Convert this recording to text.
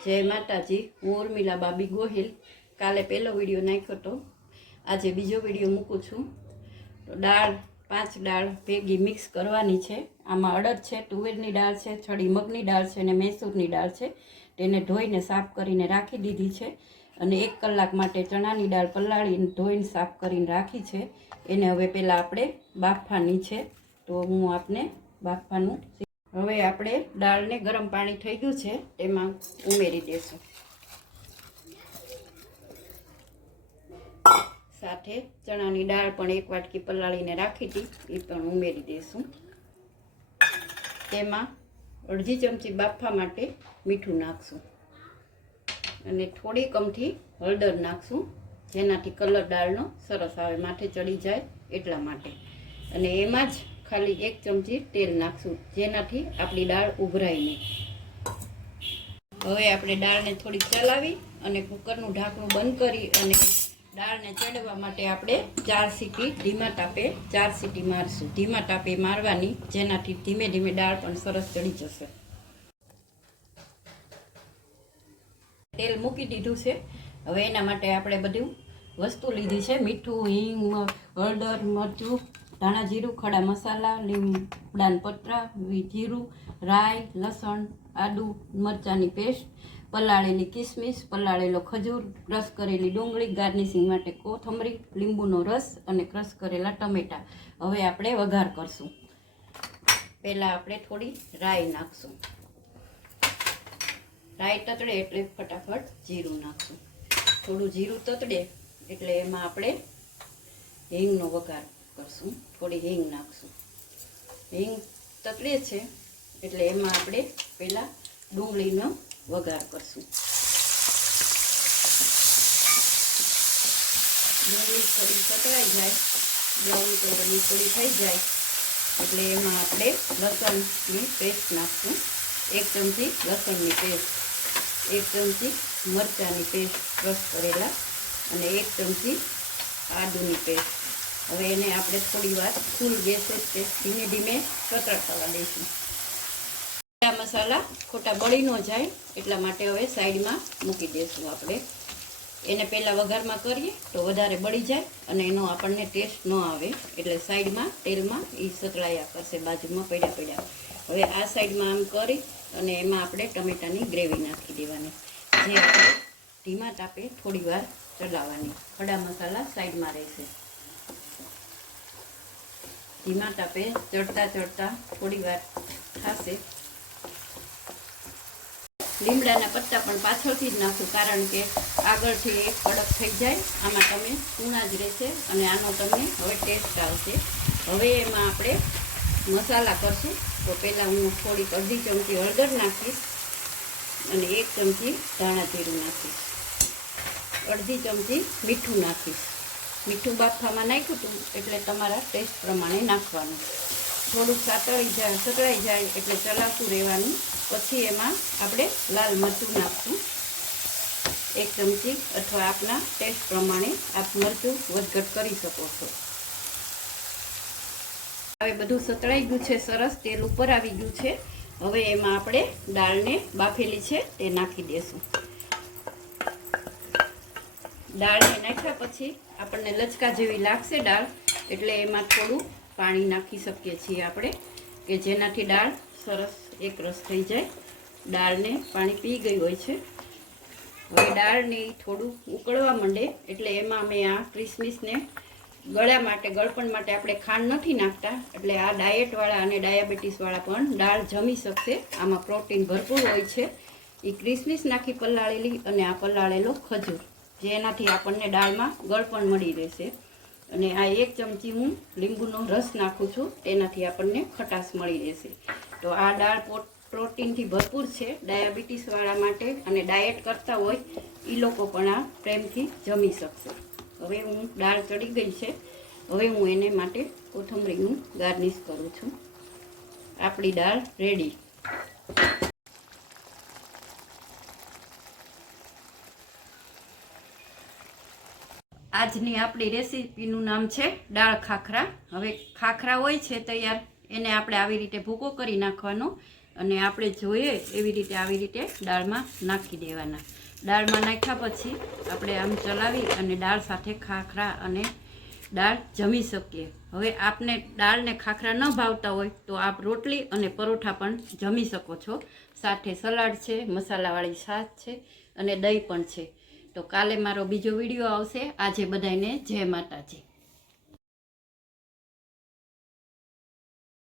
જય માતાજી, હું ઉર્મિલા બાબી ગોહિલ. કાલે પહેલો વીડિયો નાખ્યો હતો આજે બીજો વીડિયો મૂકું છું. તો દાળ, પાંચ દાળ ભેગી મિક્સ કરવાની છે. આમાં અડદ છે, તુવેરની દાળ છે, છડી મગની દાળ છે અને મૈસૂરની દાળ છે. તેને ધોઈને સાફ કરીને રાખી દીધી છે અને એક કલાક માટે ચણાની દાળ પલાળીને ધોઈને સાફ કરીને રાખી છે. એને હવે પહેલાં આપણે બાફવાની છે. તો હું આપને બાફવાનું હવે આપણે દાળને ગરમ પાણી થઈ ગયું છે તેમાં ઉમેરી દેશું. સાથે ચણાની દાળ પણ એક વાટકી પલાળીને રાખી હતી, એ પણ ઉમેરી દઈશું તેમાં અડધી ચમચી બાફવા માટે મીઠું નાખશું. અને થોડી કમથી હળદર નાખશું, જેનાથી કલર દાળનો સરસ આવે, માથે ચડી જાય એટલા માટે. અને એમાં જ ખાલી એક ચમચી તેલ નાખશું. જેનાથી આપણી દાળ ઉભરાય નહીં. હવે આપણે દાળને થોડી ચલાવી અને કુકરનું ઢાંકણું બંધ કરી અને દાળને ચડવા માટે આપણે ચાર સીટી ધીમા તાપે ચાર સીટી મારશું. ધીમા તાપે મારવાની, જેનાથી ધીમે ધીમે દાળ પણ સરસ ચડી જશે. તેલ મૂકી દીધું છે. હવે એના માટે આપણે બધું વસ્તુ લીધી છે. મીઠું, હિંગ, હળદર, મરચું ધાણા જીરું, ખડા મસાલા લીમડાન પતરા જીરું, રાઈ, લસણ, આદુ, મરચાંની પેસ્ટ, પલાળેલી કિસમિસ, પલાળેલો ખજૂર, ક્રશ કરેલી ડુંગળી, ગાર્નિશિંગ માટે કોથમરી, લીંબુનો રસ અને ક્રશ કરેલા ટમેટાં. હવે આપણે વઘાર કરશું. પહેલાં આપણે થોડી રાઈ નાખશું. રાઈ તતડે એટલે ફટાફટ જીરું નાખશું. થોડું જીરું તતડે એટલે એમાં આપણે હિંગનો વઘાર કરશું. થોડી હિંગ નાખશું. હિંગ તતડે છે, એટલે એમાં આપણે પહેલાં ડુંગળીનો વઘાર કરશું. ડુંગળી થોડી તતડાઈ જાય બ્રાઉન કલરની થોડી થઈ જાય, એટલે એમાં આપણે લસણની પેસ્ટ નાખશું. એક ચમચી લસણની પેસ્ટ, એક ચમચી મરચાંની પેસ્ટ ક્રશ કરેલા, અને એક ચમચી આદુની પેસ્ટ. હવે એને આપણે થોડી વાર ફૂલ ગેસે ધીમે ધીમે કતરા થવા દઈશું. ખોટા મસાલા ખોટા બળી ન જાય એટલા માટે હવે સાઈડમાં મૂકી દઈશું આપણે. એને પહેલાં વઘારમાં કરીએ તો વધારે બળી જાય અને એનો આપણને ટેસ્ટ ન આવે એટલે સાઈડમાં તેલમાં એ સતળાયા કરશે, બાજુમાં પડ્યા પડ્યા હવે આ સાઈડમાં આમ કરી અને એમાં આપણે ટમેટાની ગ્રેવી નાખી દેવાની. જે આપણે ધીમા તાપે થોડી વાર ચલાવવાની. ખડા મસાલા સાઈડમાં રહેશે. ધીમા તાપે ચડતા ચડતા થોડી વાર થશે. લીમડાના પત્તા પણ પાછળથી જ નાખું, કારણ કે આગળથી એક કડક થઈ જાય. આમાં તમે ચૂણા જ રહેશે અને આનો તમને હવે ટેસ્ટ આવશે. હવે એમાં આપણે મસાલા કરશું. તો પહેલાં હું થોડીક અડધી ચમચી હળદર નાખીશ અને એક ચમચી ધાણા જીરું નાખીશ. અડધી ચમચી મીઠું નાખીશ. મીઠું બાફામાં નાખ્યું હતું, એટલે તમારા ટેસ્ટ પ્રમાણે નાખવાનું. થોડુંક સાતળી જાય, સતળાઈ જાય, એટલે ચલાવતું રહેવાનું. પછી એમાં આપણે લાલ મરચું નાખશું. એક ચમચી અથવા આપના ટેસ્ટ પ્રમાણે આપ મરચું વધઘટ કરી શકો છો. હવે બધું સતળાઈ ગયું છે, સરસ તેલ ઉપર આવી ગયું છે. હવે એમાં આપણે દાળને બાફેલી છે તે નાખી દેશું. દાળને નાખ્યા પછી આપણને લચકા જેવી લાગશે દાળ એટલે એમાં થોડું પાણી નાખી શકીએ છીએ આપણે, કે જેનાથી દાળ સરસ એક રસ થઈ જાય. દાળને પાણી પી ગઈ હોય છે. હવે દાળને થોડું ઉકળવા માંડે, એટલે એમાં અમે આ ક્રિસમિસને ગળ્યા માટે, ગળપણ માટે આપણે ખાંડ નથી નાખતા, એટલે આ ડાયટવાળા અને ડાયાબિટીસવાળા પણ દાળ જમી શકશે. આમાં પ્રોટીન ભરપૂર હોય છે. એ ક્રિસમિસ નાખી પલાળેલી અને આ પલાળેલો ખજૂર. જેનાથી આપણને દાળમાં ગળપણ મળી રહેશે. અને આ એક ચમચી હું લીંબુનો રસ નાખું છું, તેનાથી આપણને ખટાશ મળી રહેશે. તો આ દાળ પ્રોટીનથી ભરપૂર છે, ડાયાબિટીસવાળા માટે અને ડાયટ કરતા હોય એ લોકો પણ આ પ્રેમથી જમી શકશે. હવે હું દાળ ચડી ગઈ છે, હવે હું એને માટે કોથમરીનું ગાર્નિશ કરું છું. આપણી દાળ રેડી. આજની આપણી રેસીપીનું નામ છે દાળ ખાખરા. હવે ખાખરા હોય છે તૈયાર, એને આપણે આવી રીતે ભૂકો કરી નાખવાનો અને આપણે જોઈએ એવી રીતે આવી રીતે દાળમાં નાખી દેવાના. દાળમાં નાખ્યા પછી આપણે આમ ચલાવી અને દાળ સાથે ખાખરા અને દાળ જમી શકીએ. હવે આપને દાળને ખાખરા ન ભાવતા હોય તો આપ રોટલી અને પરોઠા પણ જમી શકો છો. સાથે સલાડ છે, મસાલાવાળી છાશ છે અને દહીં પણ છે. તો કાલે મારો બીજો વીડિયો આવશે. આજે બધાને જય માતાજી.